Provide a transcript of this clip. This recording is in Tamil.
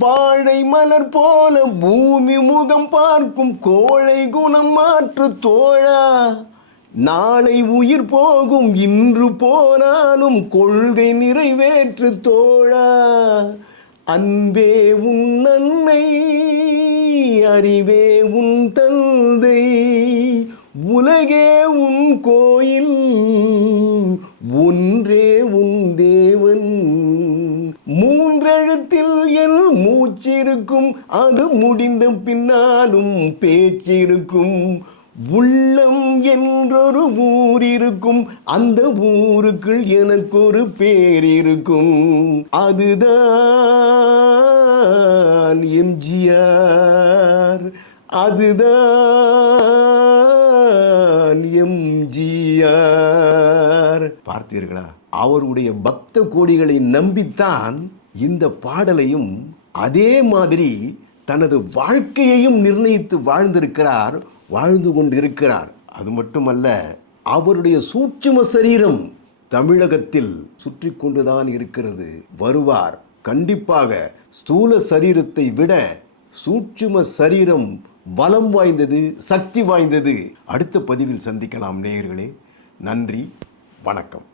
வாழை மலர் போல பூமி முகம் பார்க்கும் கோழை குணம் மாற்று தோழா. நாளை உயிர் போகும் இன்று போனாலும் கொள்கை நிறைவேற்று தோழா. அன்பே உன் அன்னை, அறிவே உன் தந்தை, உலகே உன் கோயில், ஒன்றே உன் தேவன். மூன்றெழுத்தில் என் மூச்சிருக்கும், அது முடிந்த பின்னாலும் பேச்சிருக்கும். உள்ளம் என்றொரு ஊர் இருக்கும், அந்த ஊருக்குள் எனக்கு ஒரு பேர் இருக்கும். அதுதான் எம்ஜிஆர், அதுதான் எம்ஜிஆர். பார்த்தீர்களா? அவருடைய பக்த கோடிகளை நம்பித்தான் இந்த பாடலையும் அதே மாதிரி தனது வாழ்க்கையையும் நிர்ணயித்து வாழ்ந்திருக்கிறார், வாழ்ந்து கொண்டிருக்கிறார். அது மட்டுமல்ல, அவருடைய சூட்சும சரீரம் தமிழகத்தில் சுற்றி கொண்டுதான் இருக்கிறது. வருவார் கண்டிப்பாக. ஸ்தூல சரீரத்தை விட சூட்சும சரீரம் பலம் வாய்ந்தது, சக்தி வாய்ந்தது. அடுத்த பதிவில் சந்திக்கலாம் நேயர்களே. நன்றி, வணக்கம்.